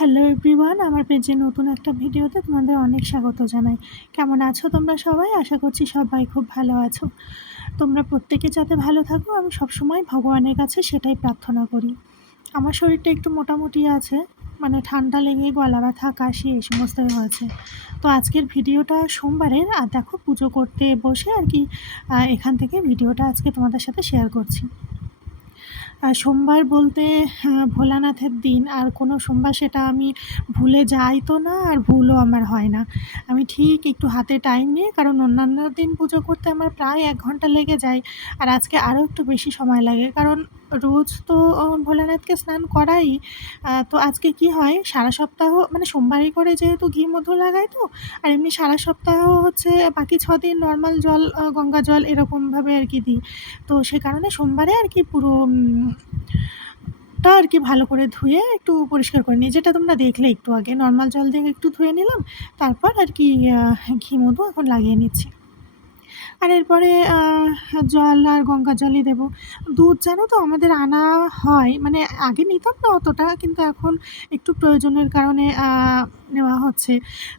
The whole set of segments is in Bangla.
হ্যালো এভরিওয়ান, আমার পেজে নতুন একটা ভিডিওতে তোমাদের অনেক স্বাগত জানাই। কেমন আছো তোমরা সবাই? আশা করছি সবাই খুব ভালো আছো। তোমরা প্রত্যেকে যাতে ভালো থাকো, আমি সবসময় ভগবানের কাছে সেটাই প্রার্থনা করি। আমার শরীরটা একটু মোটামুটি আছে, মানে ঠান্ডা লেগে গলা ব্যথা, কাশি এই সমস্তই হয়েছে। তো আজকের ভিডিওটা সোমবারের, আর দেখো পুজো করতে বসে আর কি এখান থেকে ভিডিওটা আজকে তোমাদের সাথে শেয়ার করছি। সোমবার বলতে ভোলানাথের দিন, আর কোনো সোমবার সেটা আমি ভুলে যাই তো না, আর ভুলও আমার হয় না। আমি ঠিক একটু হাতে টাইম নিয়ে, কারণ অন্যান্য দিন পুজো করতে আমার প্রায় 1 ঘন্টা লেগে যায়, আর আজকে আরও একটু বেশি সময় লাগে, কারণ রোজ তো ভোলানাথকে স্নান করাই। তো আজকে কি হয়, সারা সপ্তাহ মানে সোমবারই করে যেহেতু ঘি মধু লাগাই, তো আর এমনি সারা সপ্তাহ হচ্ছে বাকি 6 দিন নর্মাল জল, গঙ্গা জল এরকমভাবে আর কি দিই। তো সে কারণে সোমবারে আর কি পুরো টা আর কি ভালো করে ধুয়ে একটু পরিষ্কার করে নিই, যেটা তোমরা দেখলে একটু আগে নর্মাল জল দিয়ে একটু ধুয়ে নিলাম, তারপর আর কি ঘি মধু এখন লাগিয়ে নিচ্ছি। আর এরপরে জল আর গঙ্গা জলই দেবো। দুধ জানো তো আমাদের আনা হয়, মানে আগে নিতাম না অতটা, কিন্তু এখন একটু প্রয়োজনের কারণে নেওয়া হচ্ছে।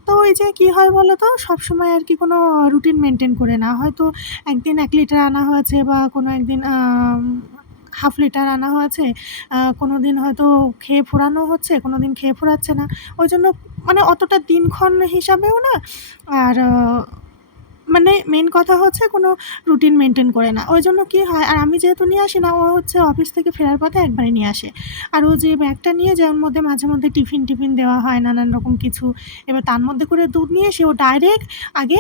তো ওই যে কী হয় বলো তো, সবসময় আর কি কোনো রুটিন মেনটেন করে না, হয়তো একদিন 1 লিটার আনা হয়েছে, বা কোনো একদিন হাফ লিটার আনা হয়েছে, কোনো দিন হয়তো খেয়ে ফোরানো হচ্ছে, কোনো দিন খেয়ে ফোরাচ্ছে না। ওই জন্য মানে অতটা দিনক্ষণ হিসাবেও না, আর মানে মেন কথা হচ্ছে কোনো রুটিন মেনটেন করে না। ওই জন্য কী হয়, আর আমি যেহেতু নিয়ে আসি না, ও হচ্ছে অফিস থেকে ফেরার পথে একবারে নিয়ে আসে। আর ও যে ব্যাগটা নিয়ে যায়, ওর মধ্যে মাঝে মধ্যে টিফিন দেওয়া হয় নানান রকম কিছু। এবার তার মধ্যে করে দুধ নিয়ে এসে ও ডাইরেক্ট আগে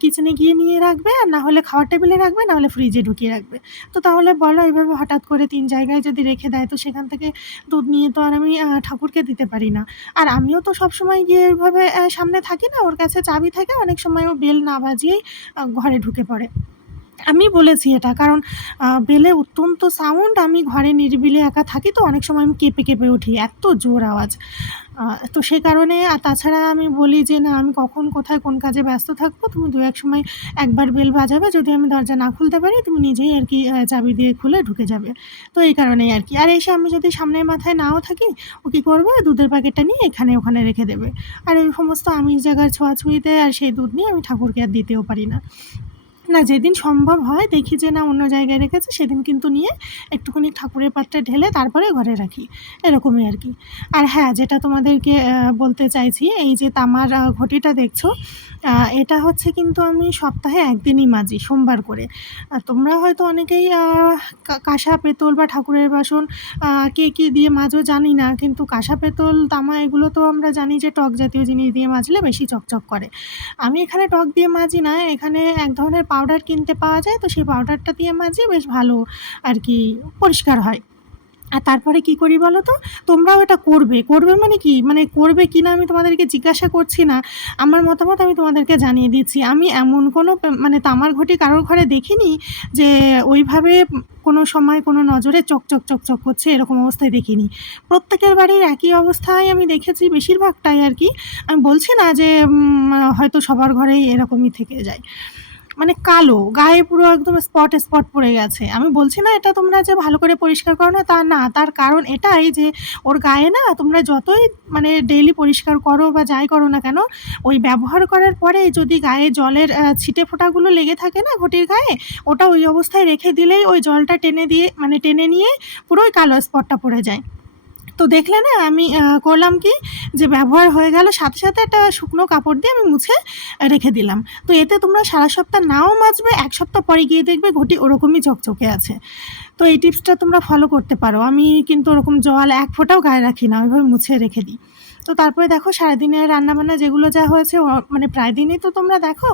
কিচেনে গিয়ে নিয়ে রাখবে, আর না হলে খাওয়ার টেবিলে রাখবে, না হলে ফ্রিজে ঢুকিয়ে রাখবে। তো তাহলে বলো, এভাবে হঠাৎ করে 3 জায়গায় যদি রেখে দেয়, তো সেখান থেকে দুধ নিয়ে তো আর আমি ঠাকুরকে দিতে পারি না। আর আমিও তো সবসময় গিয়ে ওইভাবে সামনে থাকি না, ওর কাছে চাবি থাকে, অনেক সময় ও বেল না বাজিয়েই ঘরে ঢুকে পড়ে। আমি বলেছি এটা, কারণ বেলে অত্যন্ত সাউন্ড, আমি ঘরে নিরিবিলি একা থাকি, তো অনেক সময় আমি কেঁপে উঠি, এত জোর আওয়াজ। তো সে কারণে, আর তাছাড়া আমি বলি যে, না আমি কখন কোথায় কোন কাজে ব্যস্ত থাকবো, তুমি 2-1 সময় একবার বেল বাজাবে, যদি আমি দরজা না খুলতে পারি তুমি নিজেই আর কি চাবি দিয়ে খুলে ঢুকে যাবে। তো এই কারণেই আর কি। আর এসে আমি যদি সামনের মাথায় নাও থাকি, ও কী করবে, দুধের প্যাকেটটা নিয়ে এখানে ওখানে রেখে দেবে। আর ওই সমস্ত আমিষ জায়গার ছোঁয়াছুঁয়িতে আর সেই দুধ নিয়ে আমি ঠাকুরকে আর দিতেও পারি না। না, যেদিন সম্ভব হয় দেখি যে না অন্য জায়গায় রেখেছে, সেদিন কিন্তু নিয়ে একটুখানি ঠাকুরের পাত্রে ঢেলে তারপরে ঘরে রাখি, এরকমই আর কি। আর হ্যাঁ, যেটা তোমাদেরকে বলতে চাইছি, এই যে তামার ঘটিটা দেখছো, এটা হচ্ছে কিন্তু আমি সপ্তাহে 1 দিনই মাজি, সোমবার করে। তোমরা হয়তো অনেকেই কাঁসা পেতল বা ঠাকুরের বাসন কে কী দিয়ে মাজো জানি না, কিন্তু কাঁসা পেতল তামা এগুলো তো আমরা জানি যে টক জাতীয় জিনিস দিয়ে মাজলে বেশি চকচক করে। আমি এখানে টক দিয়ে মাজি না, এখানে এক ধরনের পাউডার কিনতে পাওয়া যায়, তো সেই পাউডারটা দিয়ে মাজি, বেশ ভালো আর কি পরিষ্কার হয়। আর তারপরে কী করি বলো তো, তোমরাও এটা করবে মানে কি, মানে করবে কি না আমি তোমাদেরকে জিজ্ঞাসা করছি না, আমার মতামত আমি তোমাদেরকে জানিয়ে দিচ্ছি। আমি এমন কোনো মানে তামার ঘটি কারোর ঘরে দেখিনি যে ওইভাবে কোনো সময় কোনো নজরে চকচক করছে, এরকম অবস্থায় দেখিনি। প্রত্যেকের বাড়ির একই অবস্থায় আমি দেখেছি, বেশিরভাগটাই আর কি। আমি বলছি না যে হয়তো সবার ঘরেই এরকমই থেকে যায়, মানে কালো গায়ে পুরো একদম স্পট পড়ে গেছে। আমি বলছি না এটা তোমরা যে ভালো করে পরিষ্কার করো না, তা না, তার কারণ এটাই যে ওর গায়ে না তোমরা যতই মানে ডেইলি পরিষ্কার করো বা যাই করো না কেন, ওই ব্যবহার করার পরে যদি গায়ে জলের ছিটে ফোঁটাগুলো লেগে থাকে না ঘটির গায়ে, ওটা ওই অবস্থায় রেখে দিলেই ওই জলটা টেনে নিয়ে পুরো ওই কালো স্পটটা পড়ে যায়। তো দেখলে না, আমি করলাম কি, যে ব্যবহার হয়ে গেল সাথে সাথে একটা শুকনো কাপড় দিয়ে আমি মুছে রেখে দিলাম। তো এতে তোমরা সারা সপ্তাহ নাও মাজবে, 1 সপ্তাহ পরে গিয়ে দেখবে ঘটি ওরকমই চকচকে আছে। তো এই টিপসটা তোমরা ফলো করতে পারো। আমি কিন্তু ওরকম জল 1 ফোঁটাও গায়ে রাখি না, ওইভাবে মুছে রেখে দিই। তো তারপরে দেখো সারাদিনের রান্নাবান্না যেগুলো যা হয়েছে, মানে প্রায় দিনই তো তোমরা দেখো।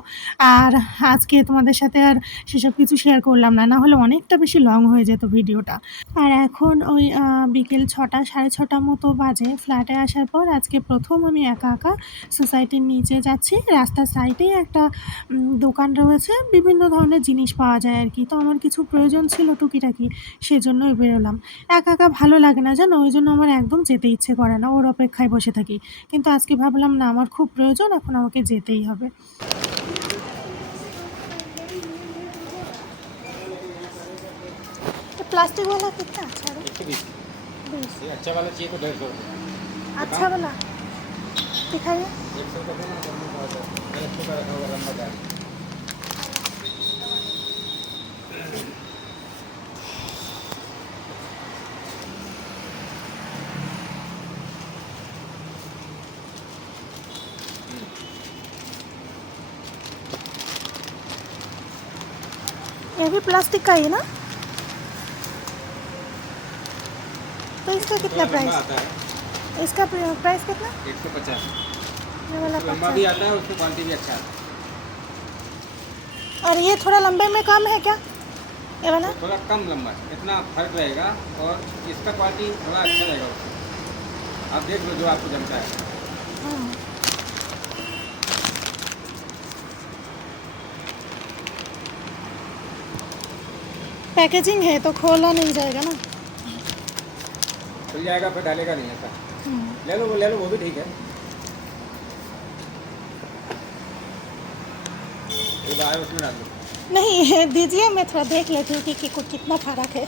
আর আজকে তোমাদের সাথে আর সেসব কিছু শেয়ার করলাম না, নাহলে অনেকটা বেশি লং হয়ে যেত ভিডিওটা। আর এখন ওই বিকেল 6টা 6:30 মতো বাজে। ফ্ল্যাটে আসার পর আজকে প্রথম আমি একা সোসাইটির নিচে যাচ্ছি। রাস্তার সাইডেই একটা দোকান রয়েছে, বিভিন্ন ধরনের জিনিস পাওয়া যায় আর কি। তো আমার কিছু প্রয়োজন ছিল টুকিটাকি, সেজন্যই বেরোলাম। একা ভালো লাগে না জানো, ওই জন্য আমার একদম যেতে ইচ্ছে করে না, ওর অপেক্ষায় বসে থাকি। কিন্তু আজকে ভাবলাম না, আমার খুব প্রয়োজন, এখন আমাকে যেতেই হবে। प्लास्टिक वाला कितना अच्छा है? 120 ये अच्छा वाला चाहिए तो 150 रुपये। अच्छा वाला दिखाइए। 100 का देना, 100 का रखा होगा लंबा दाल। ये भी प्लास्टिक का ही है ना? तो इसका कितना लंबा प्राइस? आता है इसका प्राइस कितना? 150। ये वाला लंबा 50। भी आता है, उसकी क्वालिटी भी अच्छा है। और ये थोड़ा लंबे में कम है क्या, ये वाला? थोड़ा कम लंबा है, इतना फर्क रहेगा, और इसका क्वालिटी थोड़ा अच्छा रहेगा उससे। आप देख लो जो आपको जमता है। हाँ। पैकेजिंग है तो खोला नहीं जाएगा ना। खुल जाएगा फिर डालेगा नहीं ऐसा। ले लो वो भी ठीक है। ये बाहर उसमें डाल दो। नहीं दीजिए, मैं थोड़ा देख लेती हूँ कि कितना फर्क है।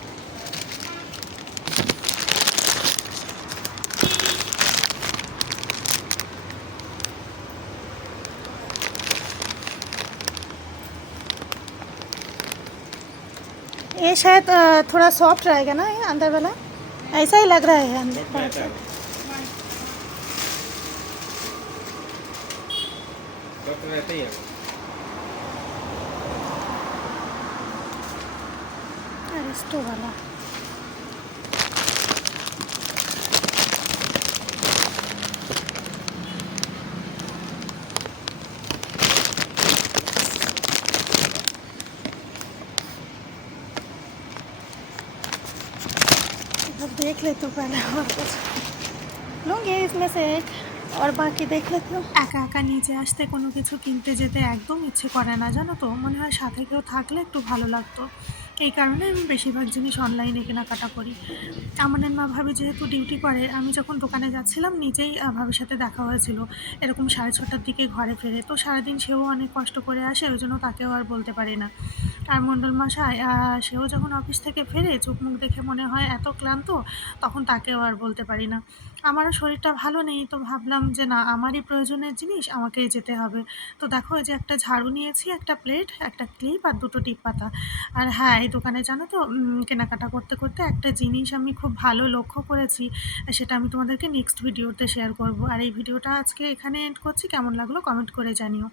ये शायद थोड़ा सॉफ्ट रहेगा ना, ये अंदर वाला ऐसा ही लग रहा है अंदर बाहर से। तो रहता ही है। अरिस्टो वाला अब देख लेती हूँ पहले, और कुछ लूँगी इसमें से एक, और বাকি দেখ लेती हूँ। একা একা নিচে আসতে কোনো কিছু কিনতে যেতে একদম ইচ্ছে করে না, জানো তো, মনে হয় সাথে কেউ থাকলে একটু ভালো লাগতো। এই কারণে আমি বেশিরভাগ জিনিস অনলাইনে কেনাকাটা করি। আমাদের মা ভাবি যেহেতু ডিউটি করে, আমি যখন দোকানে যাচ্ছিলাম নিজেই ভাবির সাথে দেখা হয়েছিল এরকম 6:30টার দিকে ঘরে ফেরে। তো সারাদিন সেও অনেক কষ্ট করে আসে, ওই জন্য তাকেও আর বলতে পারি না। আর মণ্ডল মশাই সেও যখন অফিস থেকে ফেরে চোখ মুখ দেখে মনে হয় এত ক্লান্ত, তখন তাকেও আর বলতে পারি না। আমারও শরীরটা ভালো নেই, তো ভাবলাম যে না, আমারই প্রয়োজনের জিনিস আমাকেই যেতে হবে। তো দেখো, এই যে একটা ঝাড়ু নিয়েছি, একটা প্লেট, একটা ক্লিপ আর 2টো টিপ পাতা। আর হ্যাঁ, এই দোকানে জানো তো কেনাকাটা করতে করতে একটা জিনিস আমি খুব ভালো লক্ষ্য করেছি, সেটা আমি তোমাদেরকে নেক্সট ভিডিওতে শেয়ার করব। আর এই ভিডিওটা আজকে এখানে এন্ড করছি। কেমন লাগলো কমেন্ট করে জানিও।